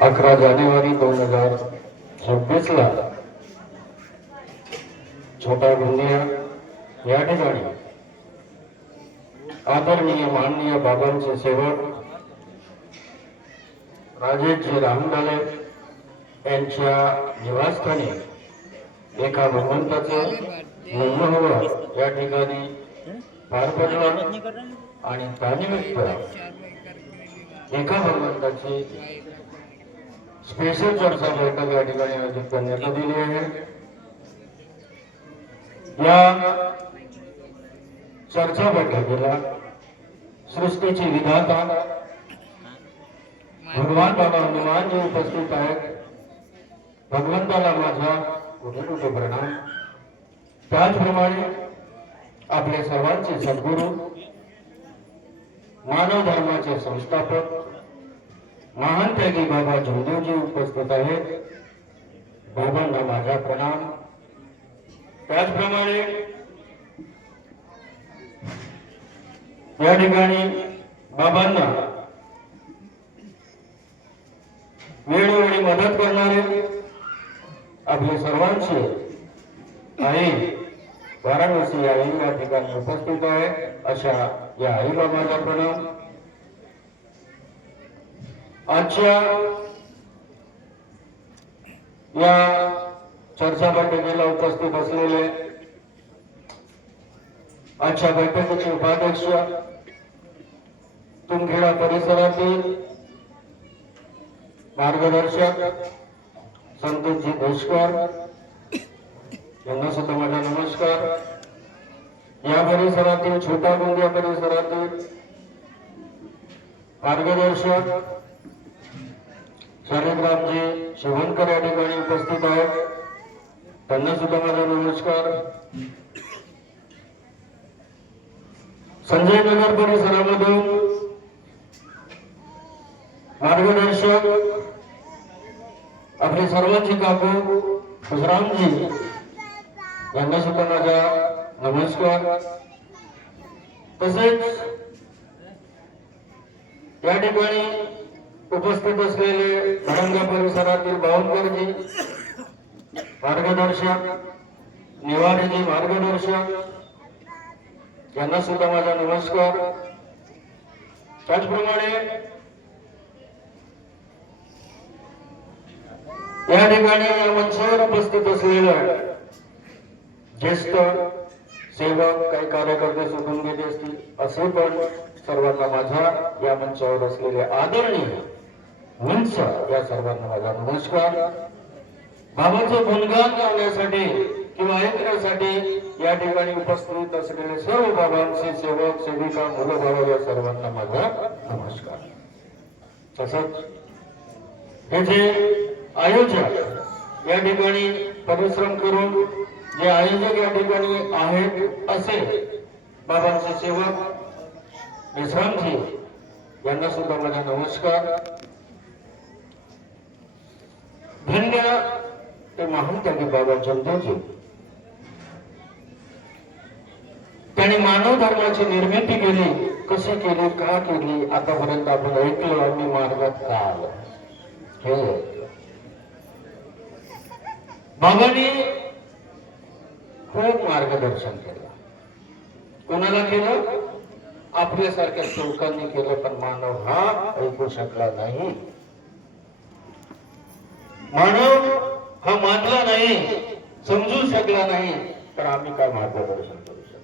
11 जानेवारी 2026 ला छोटा गोंदिया या ठिकाणी आदरणीय माननीय बाबांचे सेवक राजेशजी रामदाले यांच्या निवासस्थानी एका भगवंताचं मनोहर या ठिकाणी पार पडला आणि त्यानिमित्त एका भगवंताची स्पेशल चर्चा बैठक या ठिकाणी आयोजित करण्यात आलेली आहे। या चर्चा बैठकीला सृष्टीची विधाता भगवान बाबा हनुमान जी उपस्थित आहेत। भगवंताला माझा कोटी कोटी प्रणाम। त्याचप्रमाणे आपले सर्वांचे सद्गुरू मानव धर्माचे संस्थापक महान त्यागी बाबा जमदेवजी उपस्थित आहेत। बाबांना माझा प्रणाम। त्याचप्रमाणे या ठिकाणी बाबांना वेळोवेळी मदत करणारे आपले सर्वांचे आई वाराणसी आई या ठिकाणी उपस्थित आहे। अशा या आईला माझा प्रणाम। आजच्या या चर्चा बैठकीला उपस्थित असलेले आजच्या बैठकीचे उपाध्यक्ष तुमखेडा परिसरातील मार्गदर्शक संतोषजी देशकर यांना सुद्धा माझा नमस्कार। या परिसरातील छोटा गोंदिया परिसरातील मार्गदर्शक शालिग्रामजी शिवणकर या ठिकाणी उपस्थित आहेत। त्यांना सुद्धा माझा नमस्कार। संजय नगर परिसरामधून मार्गदर्शक आपले सर्वांची काकू खुसरामजी यांना सुद्धा माझा नमस्कार। तसेच या ठिकाणी उपस्थित असलेले भडंगा परिसरातील बावनकरजी मार्गदर्शक निवारेजी मार्गदर्शक यांना सुद्धा माझा नमस्कार। त्याचप्रमाणे या ठिकाणी या मंचावर उपस्थित असलेले ज्येष्ठ सेवक काही कार्यकर्ते सुटून गेले असतील असे पण सर्वांना माझा या मंचावर असलेले आदरणीय मंच या सर्वांना माझा नमस्कार। बाबांचे गुणगान गाण्यासाठी किंवा ऐकण्यासाठी या ठिकाणी उपस्थित असलेले सर्व बाबांचे सेवक सेविका मुलं बाबा या सर्वांना माझा नमस्कार। तसंच हे जे आयोजक या ठिकाणी परिश्रम करून जे आयोजक या ठिकाणी आहेत असे बाबांचे सेवक विश्रामजी यांना सुद्धा माझा नमस्कार। धन्य ते महान त्यागी बाबा जमदेवजी त्यांनी मानव धर्माची निर्मिती केली। कशी केली, का केली, आतापर्यंत आपण ऐकलं आणि मार्गात का आलं हे बाबांनी खूप मार्गदर्शन केलं। कोणाला केलं? आपल्यासारख्या सेवकांनी केलं। पण मानव हा ऐकू शकला नाही। मानव हा मानला नाही, समजू शकला नाही। तर आम्ही काय मार्गदर्शन करू शकतो?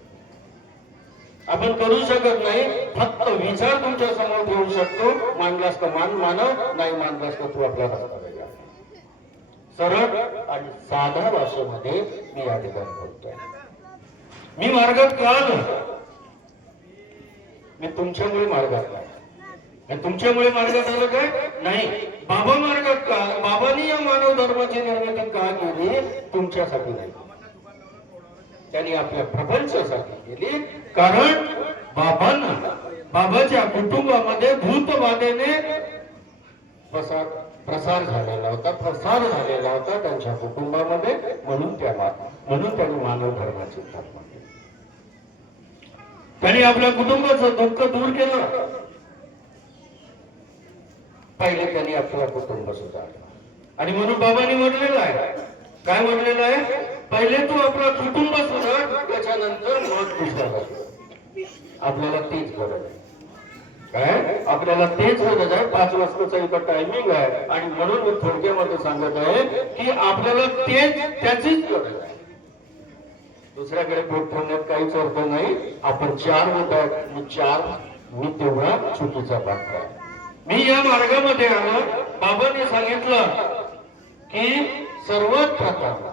आपण करू शकत नाही। फक्त विचार तुमच्या समोर ठेवू शकतो। मानलास तर मान मानव, नाही मानलास तर तू आपला रस्ता वेगळा। सरळ आणि साध्या भाषेमध्ये मी या ठिकाणी बोलतोय। मी मार्गात का आलो? मी तुमच्यामुळे मार्गात आलो। तुमच्यामुळे मार्गात आलो काय? नाही, बाबा मार्गात का? बाबांनी या मानव धर्माची निर्मिती का केली? तुमच्यासाठी नाही, त्यांनी आपल्या प्रपंचासाठी केली। कारण बाबांना बाबाच्या कुटुंबामध्ये भूतबाधेने प्रसार झालेला होता, प्रसार झालेला होता त्यांच्या कुटुंबामध्ये। म्हणून त्यांनी मानव धर्माची स्थापना केली। त्यांनी आपल्या कुटुंबाचं दुःख दूर केलं। पहिले त्यांनी आपला कुटुंब सुधारला. आणि म्हणून बाबांनी म्हटलेलं आहे, काय म्हटलेलं आहे, पहिले तू आपला कुटुंब सुधार, त्याच्यानंतर मग दुसऱ्याला सुधार. आपल्याला तीच गरज आहे. काय आपल्याला तेच गरज आहे. 5 वाजताचा इथं टायमिंग आहे आणि म्हणून मी थोडक्यामध्ये सांगत आहे की आपल्याला तेच त्याचीच गरज आहे. दुसऱ्याकडे बोट ठेवण्यात काहीच अर्थ नाही. आपण 4 बोट आहेत, मी तेवढा चुकीचा पात्र आहे. मी या मार्गामध्ये आलो, बाबांनी सांगितलं की सर्वात प्रथम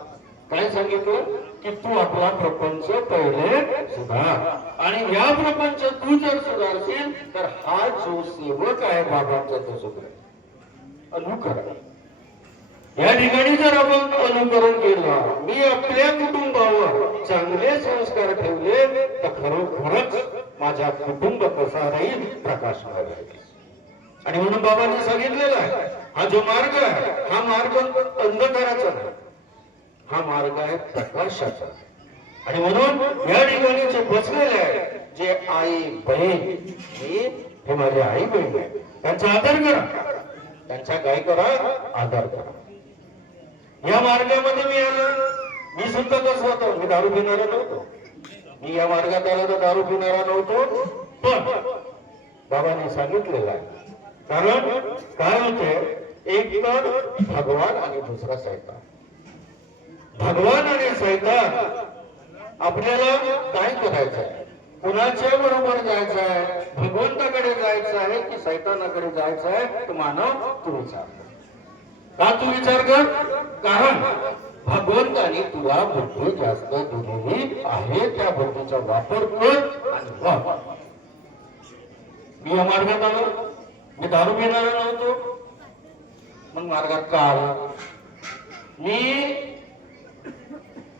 काय सांगितलं की तू आपला प्रपंच पहिले सुधार, आणि या प्रपंच तू जर सुधारशील तर हा जो सेवक आहे बाबांचा तो सुधारेल. अनुकरण या ठिकाणी जर आपण अनुकरण केलं, मी आपल्या कुटुंबावर चांगले संस्कार ठेवले तर खरोखरच माझा कुटुंब कसा राहील, प्रकाशमय राहील. आणि म्हणून बाबांनी सांगितलेला आहे, हा जो मार्ग आहे हा मार्ग अंधकाराचा नाही, हा मार्ग आहे प्रकाशाचा. आणि म्हणून या ठिकाणी जे बसलेले आहे, जे आई बहीण, हे माझे आई बहीण आहे, त्यांचा आदर करा, त्यांचा काय करा, आदर करा. या मार्गामध्ये मी आलो, मी सुद्धा कसं होतो, मी दारू पिणारा नव्हतो. मी या मार्गात आलो तर दारू पिणारा नव्हतो. पण बाबांनी सांगितलेलं आहे, कारण काय होते, एक तर भगवान आणि दुसरा सैतान. भगवान आणि सैतान आपल्याला काय करायचं आहे, कुणाच्या बरोबर जायचं आहे, भगवंताकडे जायचं आहे की सैतानाकडे जायचं आहे, तर मानव तू विचार का, तू विचार कर. कारण भगवंताने तुला बुद्धी जास्त दिलेली आहे, त्या बुद्धीचा वापर कर आणि वापर. मी या मार्गात आलो, मी दारू पिणारा नव्हतो. मग मार्गात का आला, मी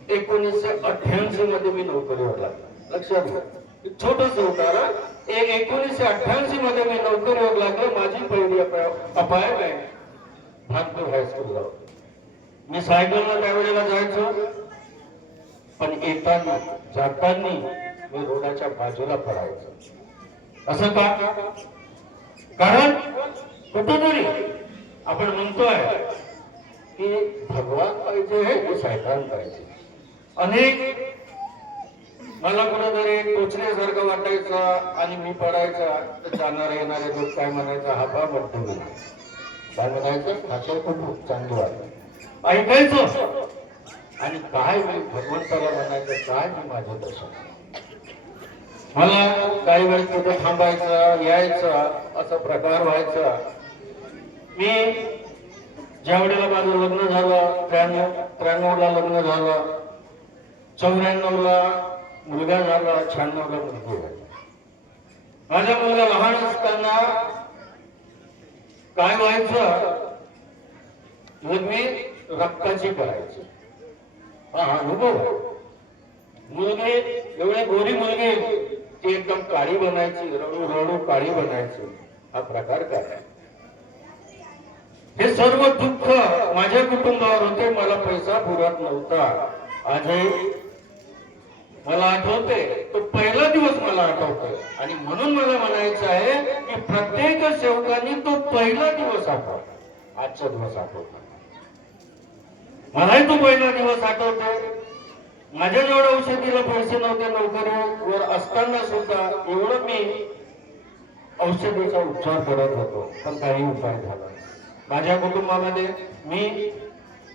1988 मध्ये मी नोकरीवर लागलो. लक्षात घ्या, छोटस उतारा. 1988 मध्ये मी नोकरीवर लागलो. माझी पहिली अपॉइंटमेंट भागपूर हायस्कूलला. मी सायकलला त्यावेळेला जायचो, पण येताना जाताना मी रोडाच्या बाजूला पडायचो. असं का, कारण कुठेतरी आपण म्हणतोय की भगवान पाहिजे की सैतान पाहिजे. अनेक मला कुठेतरी टोचण्यासारखं वाटायचं आणि मी पडायचा, तर जाणारे येणारे लोक काय म्हणायचं, हा पा म्हणतो, काय म्हणायचं, भाषा खूप चांगली वाटत ऐकायचं. आणि काय मी भगवंताला म्हणायचं, काय मी माझं दर्शन, मला काही वेळ कुठे थांबायचं, यायचं, असा प्रकार व्हायचा. मी ज्या वेळेला माझं लग्न झालं, 93ला लग्न झालं, 94ला मुलगा झाला, 96ला मुलगी झाली. माझा मुलगा लहान असताना काय व्हायचं, लग्नी रक्ताची करायची. हा अनुभव. मुलगी एवढी गोरी मुलगी, ती एकदम काळी बनायची, रडू रडू काळी बनायची. हा प्रकार काय, हे सर्व दुःख माझ्या कुटुंबावर होते. मला पैसा पुरत नव्हता. आजही मला आठवते, तो पहिला दिवस मला आठवतोय. आणि म्हणून मला म्हणायचं आहे की प्रत्येक सेवकांनी तो पहिला दिवस आठवतो, आजचा दिवस आठवतो. मलाही तो पहिला दिवस आठवतोय. माझ्याजवळ औषधीला पैसे नव्हते, नोकरीवर असताना सुद्धा एवढं मी औषधीचा उपचार करत होतो, पण काही उपाय झाला. माझ्या कुटुंबामध्ये मी,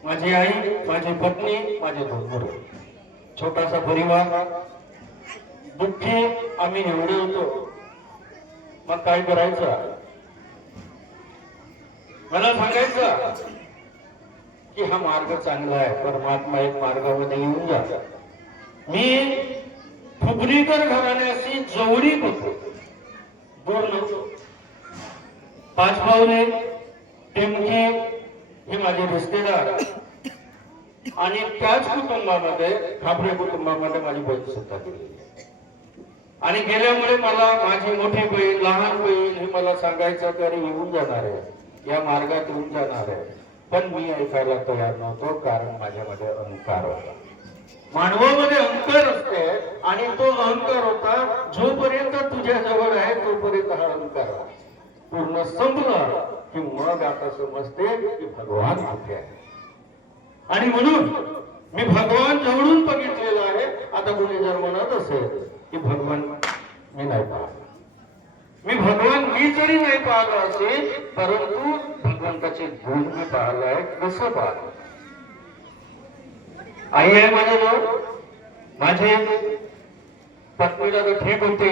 माझी आई, माझी पत्नी, माझे 2 मुलं, छोटासा परिवार, दुःखी आम्ही एवढे होतो. मग काय करायचं, मला सांगायचं की हा मार्ग चांगला आहे, परमात्मा एक मार्गामध्ये येऊन जा. मी फुगरीकर घराण्याशी जवळीक होतो, दूर नव्हतो. 5 पावले टेमकी हे माझे रिश्तेदार, आणि त्याच कुटुंबामध्ये, खापरे कुटुंबामध्ये माझी बहीण सुद्धा गेलेली. आणि गेल्यामुळे मला माझी मोठी बहीण, लहान बहीण हे मला सांगायचं की अरे येऊन जाणार आहे, या मार्गात येऊन जाणार आहे. पण मी ऐकायला तयार नव्हतो, कारण माझ्यामध्ये अहंकार होता. मानवामध्ये अहंकार असते, आणि तो अहंकार होता, जोपर्यंत तुझ्या जवळ आहे तोपर्यंत हा अहंकार आहे. पूर्ण संपलं की मग आता समजते की भगवान कुठे आहे. आणि म्हणून मी भगवान जवळून बघितलेला आहे. आता कोणी जर म्हणत असेल की भगवान मी नाही पाहला, मी भगवान मी जरी नाही पाहला असेल परंतु भगवंताचे गुण मी पाहलाय. कसं पाहलं? आई आहे माझे भाऊ, माझे पत्नीला तर ठीक होते,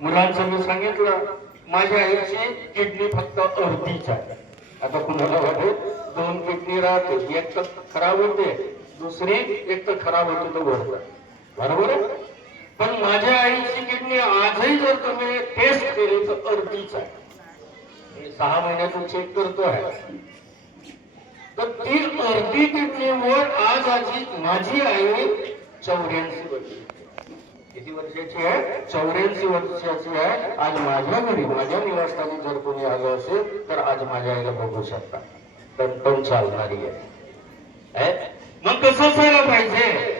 मुलांचं मी सांगितलं. माझ्या आईची किडनी फक्त अर्धीच आहे. आता कुणाला वाटेल 2 किडनी राहते, एक तर खराब होते, दुसरी एक तर खराब होते तर वरतं, बरोबर आहे. पण माझ्या आईची किडनी आजही जर तुम्ही टेस्ट केली तर अर्धीच आहे. 6 महिन्यातून चेक करतो आहे. तर ती अर्धी किडनीवर आज माझी आई 84 वर्षाची. किती वर्षाची आहे? 84 वर्षाची आहे. आज माझ्या घरी माझ्या निवासस्थानी जर कोणी आलं असेल तर आज माझ्या आईला बघू शकता, टणटण चालणारी आहे. मग कसं असायला पाहिजे?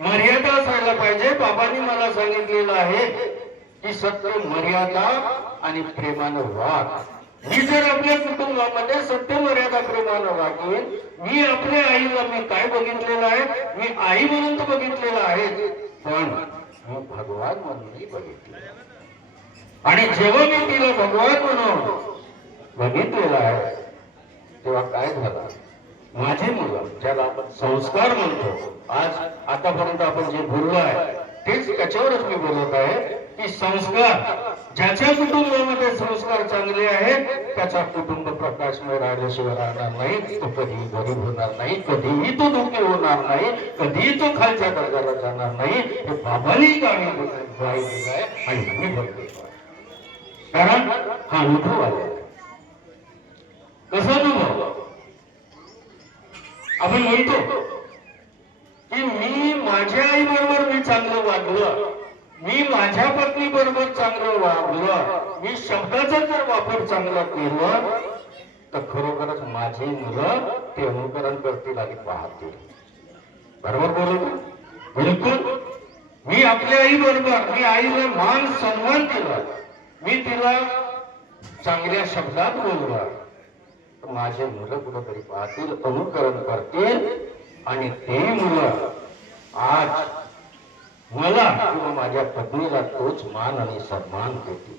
मर्यादा असायला पाहिजे. बाबांनी मला सांगितलेलं आहे की सत्य, मर्यादा आणि प्रेमानं वाग. मी जर आपल्या कुटुंबामध्ये सत्य, मर्यादा, प्रेमानं वागेन, मी आपल्या आईला मी काय बघितलेलं आहे? मी आई म्हणून तर बघितलेलं आहे, पण मी भगवान म्हणूनही बघितलेलं. आणि जेव्हा मी तिला भगवान म्हणून बघितलेलं आहे तेव्हा काय झालं? माझी मुलं, ज्याला आपण संस्कार म्हणतो, आज आतापर्यंत आपण जे बोललो आहे तेच त्याच्यावरच मी बोलत आहे की संस्कार, ज्याच्या कुटुंबामध्ये संस्कार चांगले आहेत त्याचा कुटुंब प्रकाशमय राहिल्याशिवाय राहणार नाही. तो कधीही गरीब होणार नाही, कधीही तो दुःखी होणार नाही, कधीही तो खालच्या दर्जाला जाणार नाही. हे बाबांनी गावी ग्वाही दिलं आहे आणि मी बघतो, कारण हा अनुभव आलेला आहे. कसा अनुभव? आपण म्हणतो की मी माझ्या आई बरोबर मी चांगलं वागलं, मी माझ्या पत्नी बरोबर चांगलं वागलं, मी शब्दाचा जर वापर चांगला केला तर खरोखरच माझी मुलं ते अनुकरण करतील आणि पाहतील. बरोबर बोलू? बिलकुल. मी आपल्या आई बरोबर मी आईला मान सन्मान केला, मी तिला चांगल्या शब्दात बोलला, माझे मुलं कुठेतरी पाहतील, अनुकरण करतील आणि ते मुलं आज मला किंवा माझ्या पत्नीला तोच मान आणि सन्मान देतील.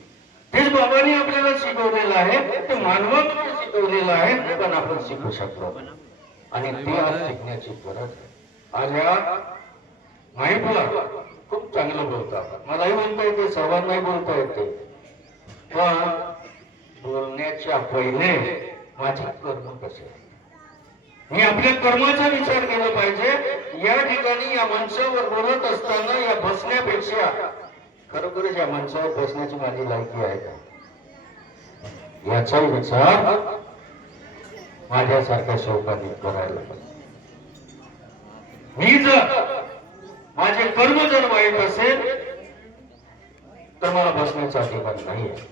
तेच बाबांनी आपल्याला शिकवलेलं आहे, ते मानवामध्ये शिकवलेलं आहे, पण आपण शिकू शकलो आणि ते आज शिकण्याची गरज आहे. आज या माईकला खूप चांगलं बोलतात, मलाही बोलता येते, सर्वांनाही बोलता येते, पण बोलण्याच्या पहिले माझे कर्म कसे, मी आपल्या कर्माचा विचार केला पाहिजे. या ठिकाणी या मंचावर बोलत असताना या बसण्यापेक्षा खरोखरच या मंचावर बसण्याची माझी लायकी आहे का याचा विचार माझ्यासारख्या शौकांनी करायला पाहिजे. मी जर माझे कर्म जर वाईट असेल तर मला बसण्याचा अधिकार नाही आहे,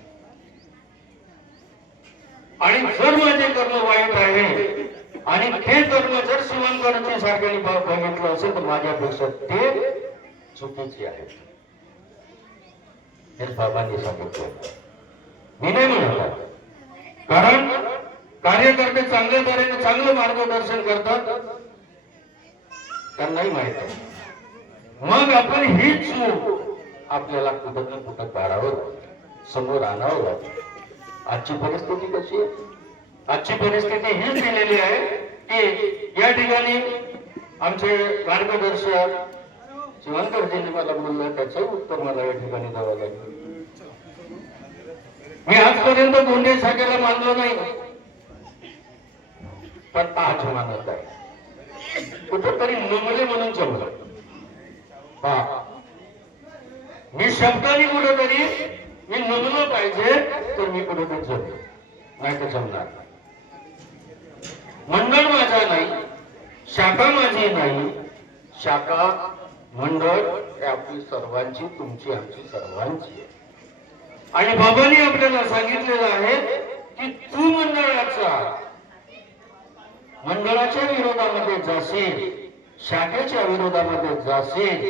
आणि जर माझे कर्म वाईट आहे आणि ते कर्म जर शिवणकरांच्या सारख्याने बघितलं असेल तर माझ्यापेक्षा ते चुकीचे आहे. हे बाबांनी सांगितलं, मी नाही म्हणत. कारण कार्यकर्ते चांगल्या तऱ्हेने चांगलं मार्गदर्शन करतात, त्यांनाही माहित आहे. मग आपण ही चूक आपल्याला कुठं ना कुठं काढावं, समोर आणावं लागेल. आजची परिस्थिती कशी आहे? आजची परिस्थिती हीच दिलेली आहे की या ठिकाणी आमचे मार्गदर्शक शिवणकरजींनी मला बोललं, त्याचंही उत्तर मला या ठिकाणी द्यावं लागेल. मी आजपर्यंत गोंडे शाखेला मानलो नाही, पण आज मानत आहे. कुठेतरी नमले म्हणून जमलं. मी शब्दाने कुठेतरी मी नमलं पाहिजे तर मी कुठेतरी जमलो, नाही तर जमणार. मंडळ माझा नाही, शाखा माझी नाही, शाखा मंडळ हे आपली सर्वांची, तुमची, आमची सर्वांची आहे. आणि बाबांनी आपल्याला सांगितलेलं आहे की तू मंडळाच्या विरोधामध्ये जाशील, शाखेच्या विरोधामध्ये जाशील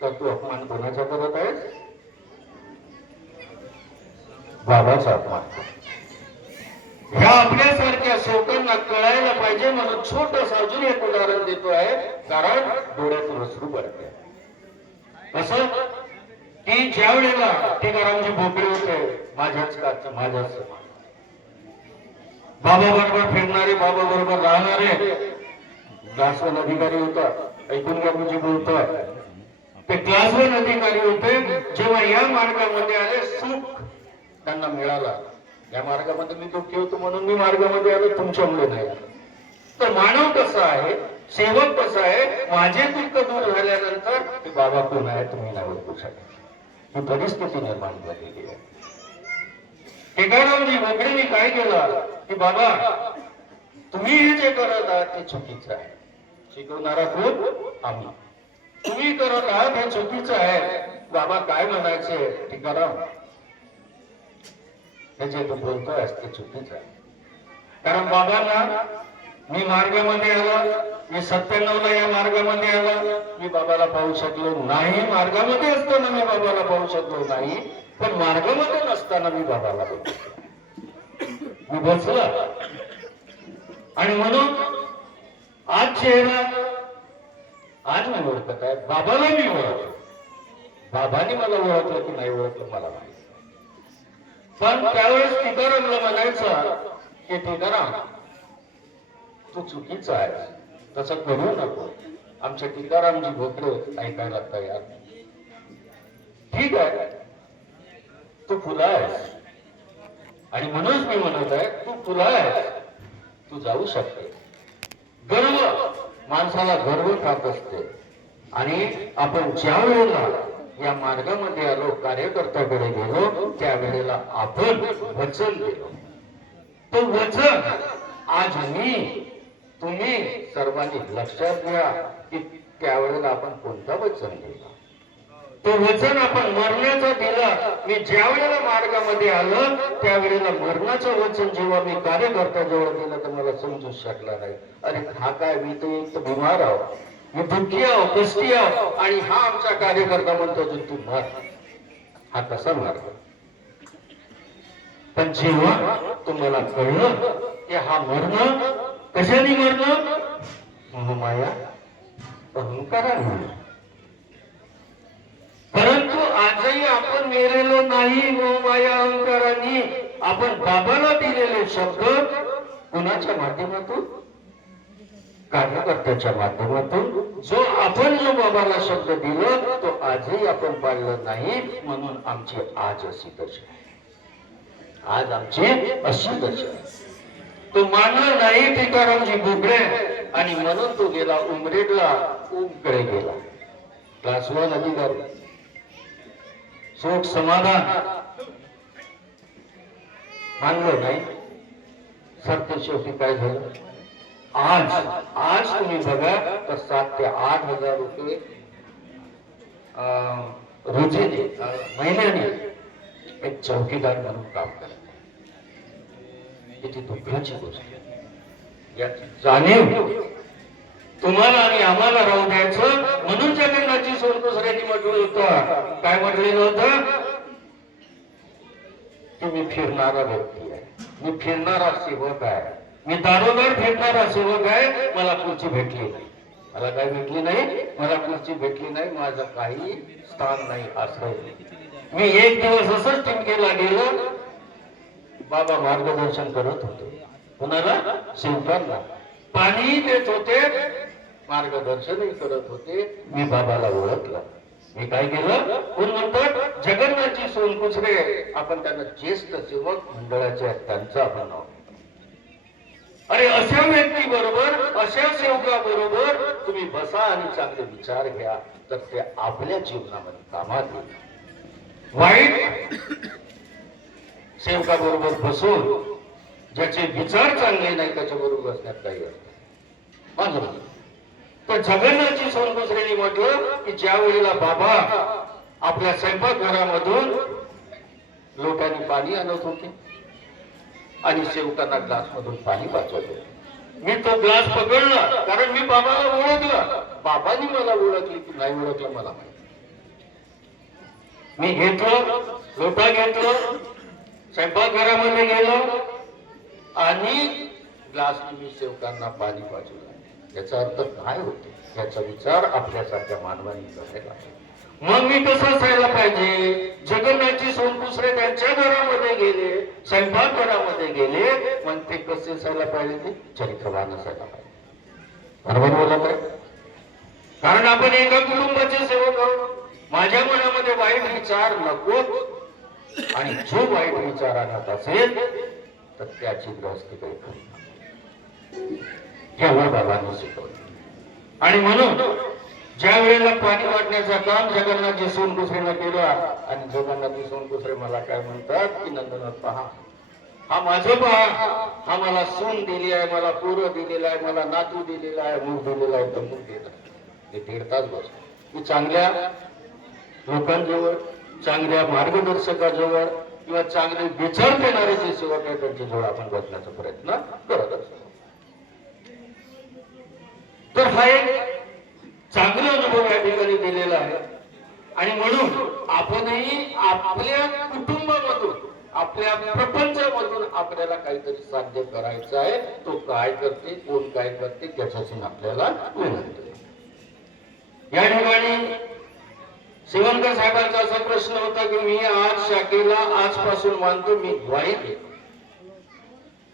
तर तू अपमान कोणाचा करत आहेस? बाबाचा अपमान. ह्या आपल्यासारख्या सेवकांना कळायला पाहिजे म्हणून छोटस अजून एक उदाहरण देतो आहे, कारण डोळ्यातून अश्रू पडते. कसं की ज्या वेळेला तुकारामजी भोपळे होते, माझ्याच काच माझ्याच बाबा बरोबर फिरणारे, बाबा बरोबर राहणारे क्लासवन अधिकारी होता. ऐकून घ्या म्हणजे बोलतो, ते क्लासवन अधिकारी होते. जेव्हा या मार्गामध्ये आले, सुख त्यांना मिळाला. या मार्गामध्ये मी दुःखी होतो म्हणून मी मार्गामध्ये आलो, तुमच्यामुळे नाही. तर मानव कसा आहे, सेवक कसा आहे, माझे दुःख दूर झाल्यानंतर की बाबा कोण आहे तुम्ही नाही ओळखू शकत, ही परिस्थिती निर्माण झालेली आहे. तुकारामजी भोपळेंनी काय केलं की बाबा तुम्ही हे जे करत आहात ते चुकीचं आहे. शिकवणारा कोण? आम्ही. तुम्ही करत आहात हे चुकीचं आहे. बाबा काय म्हणायचे, तुकाराम हे जे तू बोलतोय ते चुकीचं आहे. कारण बाबांना मी मार्गामध्ये आलो, मी 97ला या मार्गामध्ये आलो, मी बाबाला पाहू शकलो नाही. मार्गामध्ये असताना मी बाबाला पाहू शकलो नाही, पण मार्गामध्ये नसताना मी बाबाला मी बसला. आणि म्हणून आज चेहरा आज मी ओळखत आहे, बाबाला मी ओळखलं. बाबांनी मला ओळखलं की नाही ओळखलं मला माहिती. पण त्यावेळेस तुकारामला म्हणायचं की तुकाराम तू चुकीचा आहे, तसं करू नको. आमच्या तुकारामजी भोपळे ऐकायला तयार. ठीक आहे, तू फुला आहेस आणि म्हणूनच मी म्हणत आहे तू फुला आहेस, तू जाऊ शकते. गर्व माणसाला गर्व खात असते. आणि आपण ज्या वेळेला या मार्गामध्ये आलो, कार्यकर्त्याकडे गेलो, त्यावेळेला आपण वचन दिलो. तो वचन आज मी तुम्ही सर्वांनी लक्षात घ्या की त्यावेळेला आपण कोणतं वचन दिलं. तो वचन आपण मरण्याचं दिलं. मी ज्या वेळेला मार्गामध्ये आलो त्यावेळेला मरणाचं वचन जेव्हा मी कार्यकर्त्याजवळ दिलं तर मला समजू शकला नाही. अरे हा काय, मी तर एक बिमार आहो, मी दुःखी आहो, कष्टी आहो, आणि हा आमचा कार्यकर्ता म्हणतो तू मर. हा कसा मार्ग? पण जेव्हा तुम्हाला कळलं की हा मरणं कशाने मरणं, मोहमाया अहंकाराने. परंतु आजही आपण मेलेलो नाही मोहमाया अहंकाराने. आपण बाबाला दिलेले शब्द कुणाच्या माध्यमातून, कार्यकर्त्याच्या माध्यमातून जो आपण जो बाबाला शब्द दिला तो आजही आपण पाळला नाही. म्हणून आमची आज अशी दशा आहे, आज आमची अशी दशा आहे. तो मानला नाही तुकारामजी भोपळे आणि म्हणून तो गेला उमरेडला, कडे गेला. क्लासवन अधिकारी, सुख समाधान मानलं नाही. सत्य शेवटी काय झालं, आज आज तुम्ही बघा तर 7 ते 8 हजार रुपये रोजीने महिन्याने एक चौकीदार म्हणून काम करत. किती दुःखाची गोष्ट. याची जाणीव तुम्हाला आणि आम्हाला राहू द्यायचं. म्हणून जगन्नाथजी सोनकुसरेंनी म्हटलं होतं, काय म्हटलेलं होतं की मी फिरणारा व्यक्ती आहे, मी फिरणारा सेवक आहे, मी दारोदार फिरणारा सेवक आहे. मला खुर्ची भेटली नाही. मला काय भेटली नाही? मला खुर्ची भेटली नाही, माझं काही स्थान नाही असं. मी एक दिवस असंच टिमकेला गेलो. बाबा मार्गदर्शन करत होते. कुणाला? सेवकांना. पाणी देत होते, मार्गदर्शनही करत होते. मी बाबाला ओळखलं. मी काय केलं? कोण म्हणतात? जगन्नाथजी सोनकुसरे. आपण त्यांना ज्येष्ठ सेवक मंडळाचे त्यांचं आपण नाव. अरे अशा व्यक्ती बरोबर, अशा सेवका बरोबर तुम्ही बसा आणि चांगले विचार घ्या, तर ते आपल्या जीवनामध्ये कामात येईल. वाईट सेवका बरोबर बसून ज्याचे विचार चांगले नाही त्याच्या बरोबर बसण्यात काही अर्थ नाही. तर जगन्नाथजी सोनकुसरेंनी म्हटलं की ज्या वेळेला बाबा आपल्या स्वयंपाकघरामधून लोटांनी पाणी आणत होते आणि सेवकांना ग्लास मधून पाणी पाजवत होते, मी तो ग्लास पकडला. कारण मी बाबाला ओळखलं. बाबांनी मला ओळखली की नाही ओळखलं मला माहिती. मी घेतलं, लोटा घेतलं, स्वयंपाकघरामध्ये गेलो, आणि ग्लासने मी सेवकांना पाणी पाजलं, याचा अर्थ काय होतो याचा विचार आपल्यासारख्या मानवांनी करायला पाहिजे. मग मी कसं असायला पाहिजे? जगन्नाथची सोनपुसरे त्यांच्या घरामध्ये गेले, स्वयंपाक घरामध्ये गेले, मग ते कसे असायला पाहिजे? ते चरित्रवान असायला पाहिजे. बरोबर बोलत आहे? कारण आपण एका कुटुंबाचे सेवक आहोत. माझ्या मनामध्ये वाईट विचार नको, आणि जो वाईट विचार आणत असेल तर त्याची ग्रस्ती काही करू, हे आम्हाला बाबांनी शिकवलं. आणि म्हणून ज्या वेळेला पाणी वाटण्याचं काम जगन्नाथजी सोनकुसरेनं केलं, आणि जगन्नाथजी सोनकुसरे मला काय म्हणतात की नंदनाथ पहा, हा माझं पहा, हा मला सून दिली आहे, मला पोरं दिलेला आहे, मला नातू दिलेला आहे, मूळ दिलेला आहे, तमूक दिला. ते 1.5 तास बसलो. मी चांगल्या लोकांजवळ, चांगल्या मार्गदर्शकाजवळ किंवा चांगले विचार देणारे जे सेवक आहेत त्यांच्याजवळ आपण बसण्याचा प्रयत्न करत असतो. तर हा एक चांगला अनुभव या ठिकाणी दिलेला आहे. आणि म्हणून आपणही आपल्या कुटुंबामधून, आपल्या प्रपंचामधून आपल्याला काहीतरी साध्य करायचं आहे. तो काय करते, कोण काय करते, त्याच्यातून आपल्याला विनंती. या ठिकाणी शिवणकर साहेबांचा असा प्रश्न होता की मी आज शाखेला आजपासून मानतो, मी ग्वाही देतो.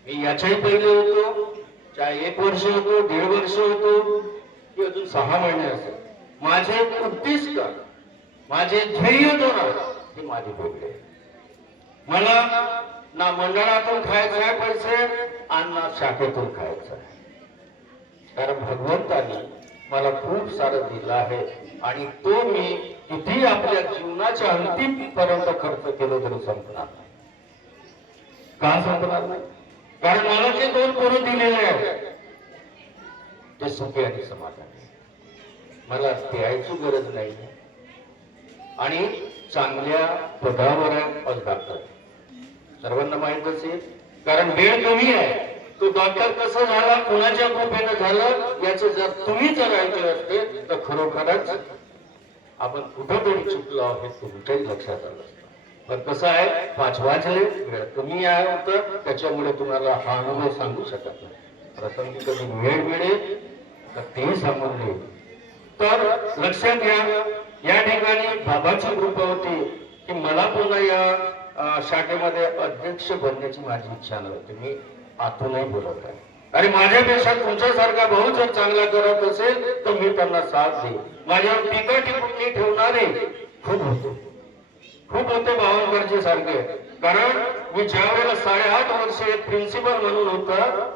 मी याच्याही पहिले होतो, चाहे 1 वर्ष होतो, 1.5 वर्ष होतो, की अजून 6 महिने असेल. माझे उद्दिष्ट, माझे ध्येय हे माझे वेगळे. मला ना मंडळातून खायचं आहे पैसे, आणि ना शाखेतून खायचं आहे. कारण भगवंतानी मला खूप सारं दिलं आहे, आणि तो मी किती आपल्या जीवनाच्या अंतिम पर्यंत खर्च केलं तरी संपणार नाही. का संपणार नाही? कारण मला जे 2 पोरं दिलेले आहेत ते सुखी आणि समाधानी. मला द्यायची गरज नाही, आणि चांगल्या पदावर आहे आज डॉक्टर. सर्वांना माहित असेल, कारण वेळ कमी आहे. तो डॉक्टर कसं झाला, कुणाच्या कृपेनं झालं, याचं जर तुम्ही जर ऐकलं असते तर खरोखरच आपण कुठंतरी चुकलो आहोत, तुमच्याही लक्षात आलं असतं. पण कसं आहे, 5 वाजले, वेळ कमी आहे होतं, त्याच्यामुळे तुम्हाला हा अनुभव सांगू शकत नाही. प्रसंगी कधी वेळ मिळेल तर ते सांगून देईल. तर लक्षात घ्या, या ठिकाणी बाबाची कृपा होती की मला पुन्हा या शाखेमध्ये अध्यक्ष बनण्याची माझी इच्छा नव्हती. मी आतूनही बोलत आहे, अरे माझ्यापेक्षा तुमच्यासारखा भाऊ जर चांगला करत असेल तर मी त्यांना साथ देईन. माझ्यावर टीका टिप्पणी ठेवणारे खूप होते बावनकरजी सारखे. कारण मी ज्या वेळेला 8.5 वर्ष एक प्रिन्सिपल म्हणून होता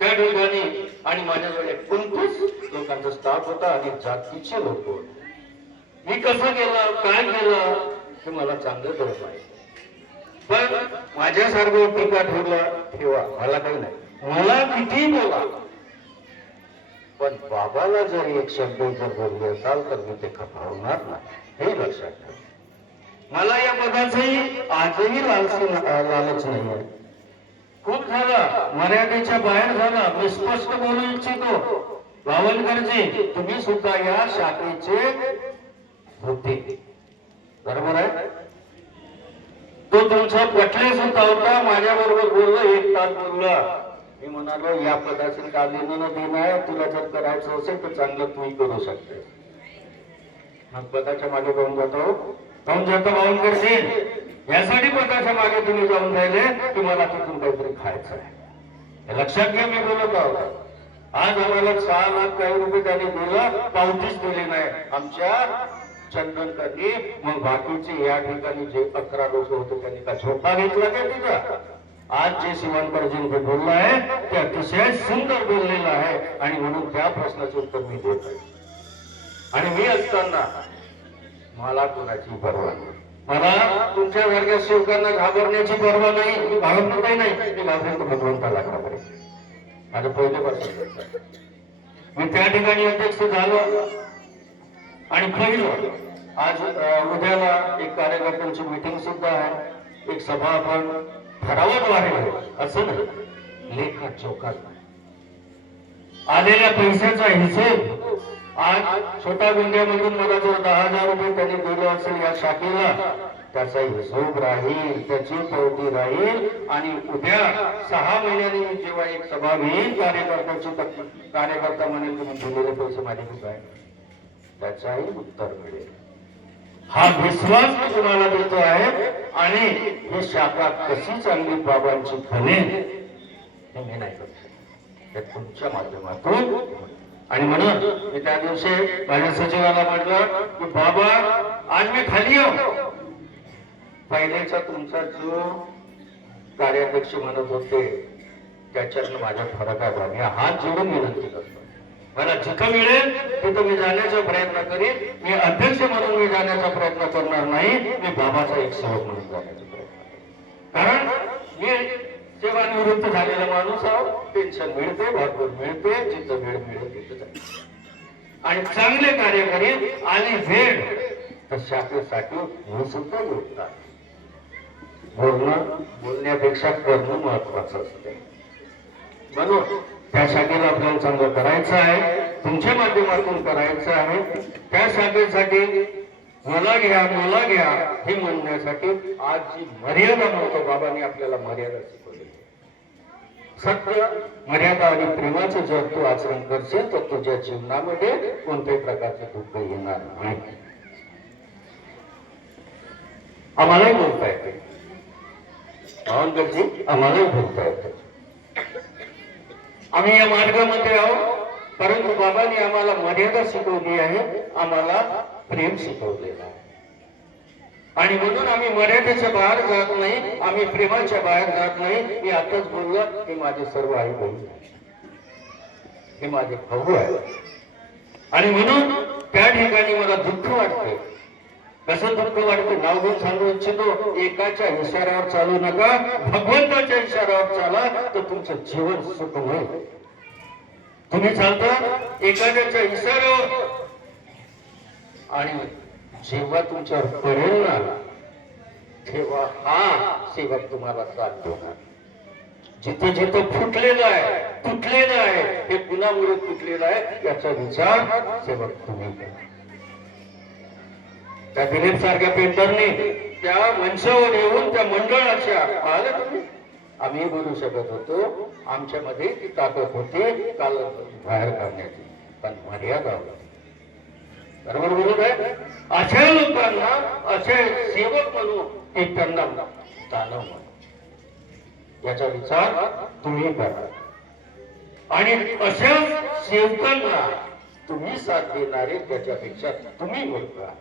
त्या ठिकाणी, आणि माझ्याजवळ 29 लोकांचा स्टाफ होता आणि जातीचे लोक होते. मी कसं केलं, काय केलं हे मला चांगलं करत माहिती. पण माझ्यासारखं टीका ठेवा, मला काही नाही, मला किती बोला, पण बाबाला जर एक शब्द जर बोलले असाल तर मी ते खपवणार नाही, हे लक्षात ठेवा. मला या पदाचंही आजही लालच नाही आहे. खूप झालं, मर्यादेच्या बाहेर झालं. मी स्पष्ट बोलू इच्छितो, बावनकरजी तुम्ही सुद्धा या शाखेचे होते, बरोबर आहे. तो तुमचा पटले सुद्धा होता, माझ्या बरोबर बोललो, 1 तास बोलला. मी म्हणालो या पदाची का देणं देणं आहे, तुला जर करायचं असेल तर चांगलं तुम्ही करू शकते. मग पदाच्या मागे जाऊन जातो बावनकरजी, यासाठी पदाच्या मागे तुम्ही जाऊन राहिले की मला तिथून काहीतरी खायचं आहे. हे लक्षात घ्या, मी बोलत आहोत. आज आम्हाला 6 लाख काही रुपये त्यांनी दिलं, पावतीच दिली नाही आमच्या चंदनकरनी. मग बाकीचे या ठिकाणी जे 11 लोक होते त्यांनी का झोपा घेतला का तिथं? आज जे शिवणकरजींनी बोललं आहे ते अतिशय सुंदर बोललेलं आहे, आणि म्हणून त्या प्रश्नाचं उत्तर मी देत आहे. आणि मी असताना मला कोणाची पर्वा नाही, मला तुमच्यासारख्या सेवकांना घाबरण्याची पर्वा नाही. मी घाबरतो काही नाही, मी घाबरतो भगवंताला घाबरेल. माझं पहिल्यापासून मी त्या ठिकाणी अध्यक्ष झालो. आणि पहिलं आज उद्याला एक कार्यकर्त्यांची मीटिंग सुद्धा आहे, एक सभा आपण ठरावाद्वारे असं नाही, लेखा चौकात आलेल्या पैशाचा हिशोब. आज छोटा गुंड्यामधून मला जर 10,000 रुपये त्यांनी दिले असेल या शाखेला, त्याचा हिशोब राहील, त्याची पावती राहील आणि उद्या 6 महिन्यांनी जेव्हा एक सभा होईल कार्यकर्त्याची, कार्यकर्ता म्हणेल तुम्ही दिलेले पैसे माझे कुठे आहे, त्याचाही उत्तर मिळेल. हा विश्वास मी तुम्हाला देतो आहे. आणि ही शाखा कशी चांगली बाबांची बनेल हे मी नाही करू शकत, तुमच्या माध्यमातून. आणि म्हणून मी त्या दिवशी माझ्या सचिवाला म्हटलं की बाबा आज मी खाली येऊ. पहिलेचा तुमचा जो कार्याध्यक्ष म्हणत होते त्याच्यातनं माझा फरक आहे. मी हात जोडून विनंती करतो, मला जिथं मिळेल तिथं मी जाण्याचा प्रयत्न करीन. मी अध्यक्ष म्हणून मी जाण्याचा प्रयत्न करणार नाही, मी बाबाचा एक सेवक म्हणून जाण्याचा प्रयत्न करेन. कारण मी सेवानिवृत्त झालेला माणूस आहो. पेन्शन मिळते, भरपूर मिळते, जिथं वेळ मिळेल तिथं जाईल आणि चांगले कार्य करीन. आणि वेळ तर शाखेसाठी मी सुद्धा योगदान. बोलण्यापेक्षा करणं महत्वाचं असते. म्हणून त्या शाखेला आपल्याला चांगलं करायचं आहे, तुमच्या माध्यमातून करायचं आहे. त्या शाखेसाठी मला घ्या मला घ्या हे म्हणण्यासाठी आज जी मर्यादा नव्हतं, बाबांनी आपल्याला मर्यादा शिकवली. सत्य, मर्यादा आणि प्रेमाचं जर तू आचरण करशील तर तुझ्या जीवनामध्ये कोणत्याही प्रकारचे दुःख येणार नाही. आम्हालाही बोलता येते, भावनगरजी आम्हालाही बोलता येते. आम्ही या मार्गामध्ये आहोत, परंतु बाबांनी आम्हाला मर्यादा शिकवली आहे, आम्हाला प्रेम शिकवलेलं आहे. आणि म्हणून आम्ही मर्यादेच्या बाहेर जात नाही, आम्ही प्रेमाच्या बाहेर जात नाही. मी आताच बोललो, हे माझे सर्व आई बहीण, हे माझे भाऊ आहे. आणि म्हणून त्या ठिकाणी मला दुःख वाटते. कसं दुःख वाटतं नाव घेऊन सांगू इच्छितो. एकाच्या इशाऱ्यावर चालू नका, भगवंताच्या इशाऱ्यावर चाला तर तुमचं जीवन सुखमय. तुम्ही चालता एखाद्याच्या इशाऱ्यावर आणि जेव्हा तुमच्यावर पडेल ना तेव्हा हा सेवक तुम्हाला साथ देणार. जिथे जिथे फुटलेलं आहे, तुटलेलं आहे, हे कुणामुळे तुटलेलं आहे याचा विचार सेवक तुम्ही करा. त्या दिलीप सारख्या पेंटरने त्या मंचावर येऊन त्या मंडळाच्या पाहिलं तुम्ही, आम्ही बोलू शकत होतो, आमच्यामध्ये ती ताकद होती काल बाहेर काढण्याची, पण मर्यादा होती. बरोबर बोलत आहे. अशा लोकांना असे सेवक म्हणून एक त्यांना दानव म्हणून याचा विचार तुम्ही करा. आणि अशा सेवकांना तुम्ही साथ देणारे त्याच्यापेक्षा तुम्ही बोलता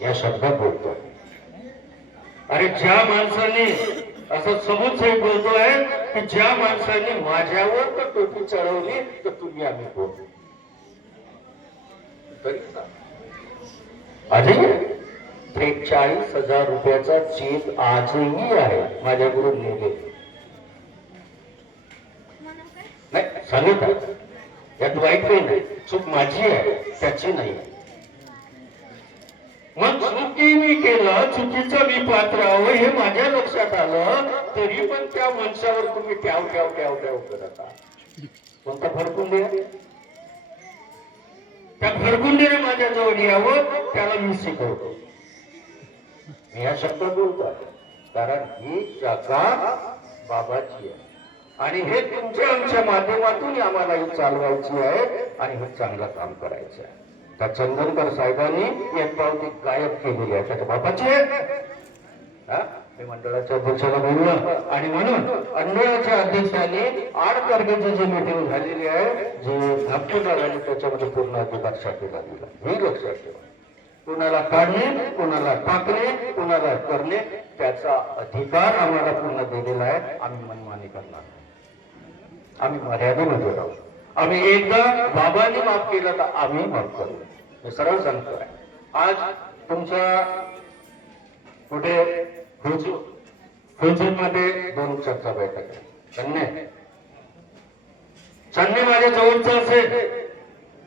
या शब्दात बोलतोय. अरे ज्या माणसाने असं सबूत साहेब बोलतोय की ज्या माणसाने माझ्यावर तर टोपी चढवली तर तुम्ही आम्ही बोल आजही 43,000 रुपयाचा चेक आजही आहे माझ्या गुरु नेले नाही सांगत आहे. यात वाईट काही नाही, चूक माझी आहे त्याची नाही. मग चुकी मी केलं, चुकीचं मी पात्र आहो हे माझ्या लक्षात आलं, तरी पण त्या माणसावर तुम्ही ट्याव ट्याव ट्याव ट्याव करत आहात. कोणता फरकुंडे? त्या फरकुंडीने माझ्या जवळ यावं त्याला मी शिकवतो. मी या शब्दात बोलतो कारण ही शाखा बाबाची आहे आणि हे तुमच्या आमच्या माध्यमातून आम्हाला ही चालवायची आहे आणि हे चांगलं काम करायचं आहे. त्या चंदनकर साहेबांनी एक पावती गायब केलेली आहे, त्याच्या बापाची आहे. मी मंडळाच्या अध्यक्षाला बोललो आणि म्हणून मंडळाच्या अध्यक्षांनी 8 तारखेची जी मीटिंग झालेली आहे, जी नागपूरला झाली, त्याच्यामध्ये पूर्ण अधिकार शाखेला दिला. हे लक्षात ठेवा. कोणाला काढणे, कोणाला टाकणे, कोणाला करणे त्याचा अधिकार आम्हाला पूर्ण दिलेला आहे. आम्ही मनमानी करणार नाही, आम्ही मर्यादेमध्ये राहू. आम्ही एकदा बाबांनी माफ केलं तर आम्ही माफ करू. हे सरळ सांगतोय. आज तुमच्या कुठे मध्ये 2 चर्चा बैठक आहे. चन्ने माझ्या जवळचं असेल,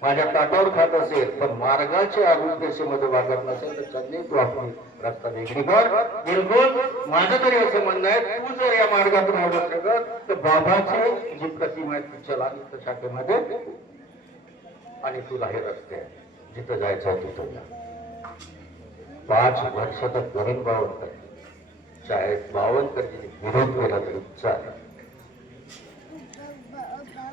माझ्या ताटावर खात असेल, पण मार्गाच्या आरोग्यसेमध्ये वागत नसेल तर चन्ने तू आपली रस्ता वेगळी कर. बिलकुल माझं तरी असं म्हणणं आहे, तू जर या मार्गातून आवडत कर तर बाबाची जी प्रतिमा आहे ती चला शाखेमध्ये आणि तुला हे रस्ते जिथं जायचं आहे तिथं जा. 5 वर्ष तर करीन बावनकर, शाळेत बावनकरजीने विरोध केला तरी चालेल,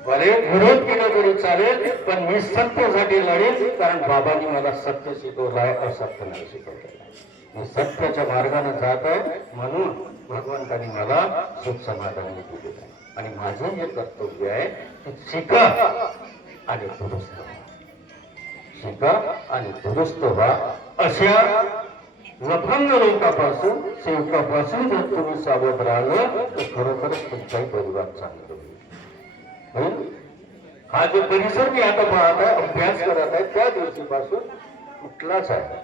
भले विरोध केला तरी चालेल, पण मी सत्यासाठी लढेल. कारण बाबांनी मला सत्य शिकवलं आहे, असत्य नाही शिकवलेलं आहे. मी सत्याच्या मार्गाने जात आहे, म्हणून भगवंतांनी मला सुख समाधानी दिलेलं आहे. आणि माझं हे कर्तव्य आहे की शिका आणि दुरुस्त व्हा, शिका आणि दुरुस्त व्हा. अशा लफंग लोकांपासून, सेवकापासून जर तुम्ही सावध राहिलं तर खरोखरच तुमचाही परिवार चांगला होईल. हा जो परिसर मी आता पाहत आहे, अभ्यास करत आहे, त्या दिवशीपासून कुठलाच आहे.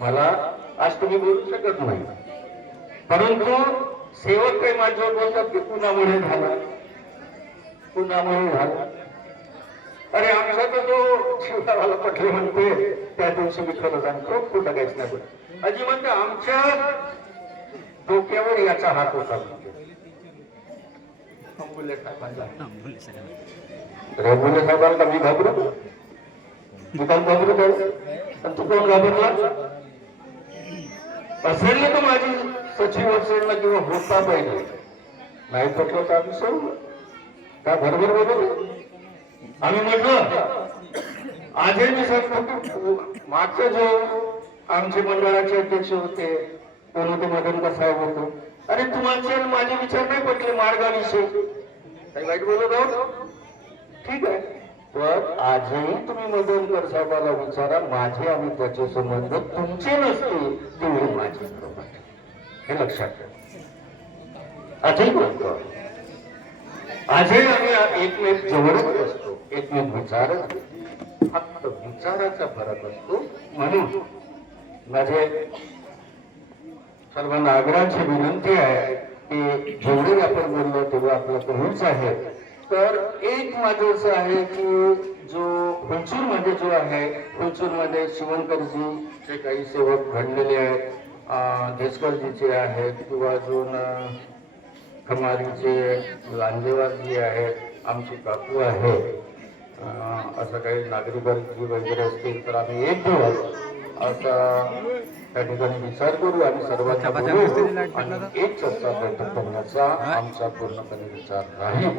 मला आज तुम्ही बोलू शकत नाही, परंतु सेवक काही माझ्यावर बोलतात की कुणामुळे झाला, कुणामुळे झाला. अरे आमचा तर जो शिवरावाला पटले म्हणते, त्या दिवशी मी खरं सांगतो कुठं काहीच नाही बोलत. अजी म्हणते आमच्या डोक्यावर याचा हात होता म्हणते. रेगुले साहेबांना मी घाबरू, तू काऊन घाबरू काय, तू कोण घाबरला असेल ना, तर माझी सचिव असेल ना किंवा होता पाहिजे. नाही पटलं तर आम्ही सोडलं का, बरोबर बरोबर. आम्ही म्हटलं आजही मी सांगतो, मागचा जो आमचे मंडळाचे अध्यक्ष होते, कोण होते, मदनकर साहेब होतो. अरे तुम्हाला माझे विचार नाही पटले मार्गाविषयी, काही वाईट बोलत आहोत, ठीक आहे. पण आजही तुम्ही मदनकर साहेबाला विचारा, माझे आणि त्याचे संबंध तुमचे नसते तेवढे माझे बरोबर, हे लक्षात ठेवा. आजही बोलतो, आजही आम्ही एकमेक जवळच असतो, एकमेक विचारच, फक्त विचाराचा फरक असतो. म्हणून माझे सर्वांना आग्रहाची विनंती आहे की जेवढे आपण बोललो तेव्हा आपलं कमीच आहे. तर एक माझं असं आहे की जो फुलचूर मध्ये जो आहे, फुलचूर मध्ये शिवणकरजी जे काही सेवक घडलेले आहेत, देसकरजीचे आहेत, किंवा अजून खमारीचे लांजेवारजी आहेत, आमची काकू आहे, असं काही नागरिकांची वगैरे असतील तर आम्ही एक दिवस असा त्या ठिकाणी विचार करू आणि सर्वांना बोलू आणि एक चर्चा बैठक करण्याचा आमचा पूर्णपणे विचार राहील.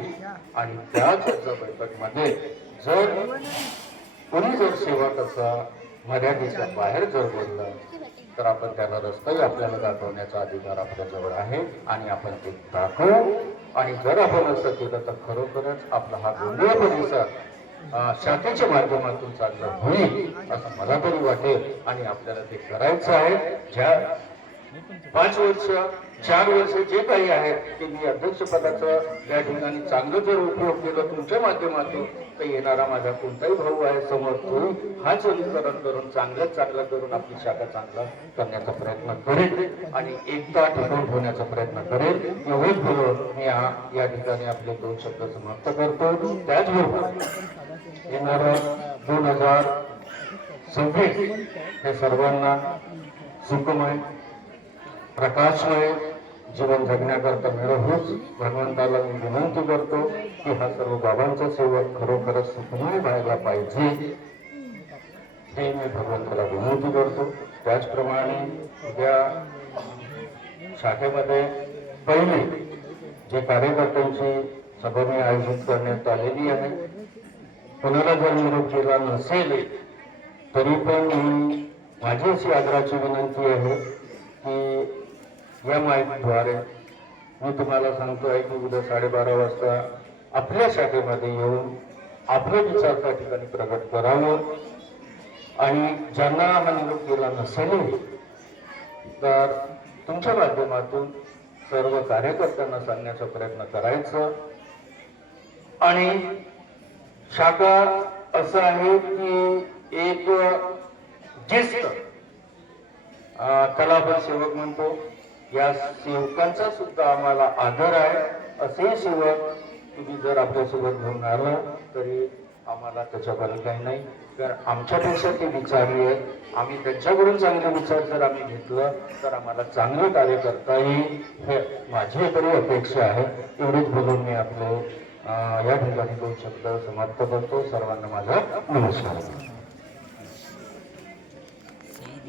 आणि त्या चर्चा बैठकमध्ये जर कोणी जर सेवकाचा मर्यादेच्या बाहेर जर बोललं तर आपण त्याला रस्ताही आपल्याला दाखवण्याचा अधिकार आपल्याजवळ आहे आणि आपण ते दाखवू. आणि जर आपण असं केलं तर खरोखरच आपला हा गोंदिया परिसर शाखेच्या माध्यमातून चांगलं होईल असं मला तरी वाटेल. आणि आपल्याला ते करायचं आहे. ज्या 5 वर्ष 4 वर्ष जे काही आहे ते मी अध्यक्षपदाचा या ठिकाणी चांगलं जर उपयोग केला तुमच्या माध्यमातून तर येणारा माझा कोणताही भाऊ आहे समोर तो हाच अनुकरण करून चांगलं करून आपली शाखा चांगला करण्याचा प्रयत्न करेल आणि एकता टिकवून ठेवण्याचा प्रयत्न करेल. एवढंच बोलून मी या ठिकाणी आपले 2 शब्द समाप्त करतो. त्याचबरोबर येणारं 2026 हे सर्वांना सुखमय प्रकाशमय जीवन जगण्याकरता मिळवूच भगवंताला मी विनंती करतो की हा सर्व बाबांचा सेवक खरोखरच सुखमय व्हायला पाहिजे हे मी भगवंताला विनंती करतो. त्याचप्रमाणे उद्या शाखेमध्ये पहिले जे कार्यकर्त्यांची सभा मी आयोजित करण्यात आलेली आहे, कोणाला जर निरोप केला नसेल तरी पण माझी अशी आग्रहाची विनंती आहे की या माहितीद्वारे मी तुम्हाला सांगतो आहे की उद्या 12:30 वाजता आपल्या शाखेमध्ये येऊन आपले विचार त्या ठिकाणी प्रगट करावं. आणि ज्यांना हा निरोप केला नसेल तर तुमच्या माध्यमातून सर्व कार्यकर्त्यांना सांगण्याचा प्रयत्न करायचा. आणि शाखा असं आहे की एक ज्येष्ठ त्याला आपण सेवक म्हणतो, या सेवकांचा सुद्धा आम्हाला आदर आहे. असे सेवक तुम्ही जर आपल्यासोबत घेऊन आला तरी आम्हाला त्याच्याकडे काही नाही, तर आमच्यापेक्षा ते विचारली आहेत. आम्ही त्यांच्याकडून चांगले विचार जर आम्ही घेतलं तर आम्हाला चांगलं कार्य करता येईल हे माझी तरी अपेक्षा आहे. एवढेच बोलून मी आपले या ठिकाणी 2 शब्द समाप्त करतो. सर्वांना माझा नमस्कार.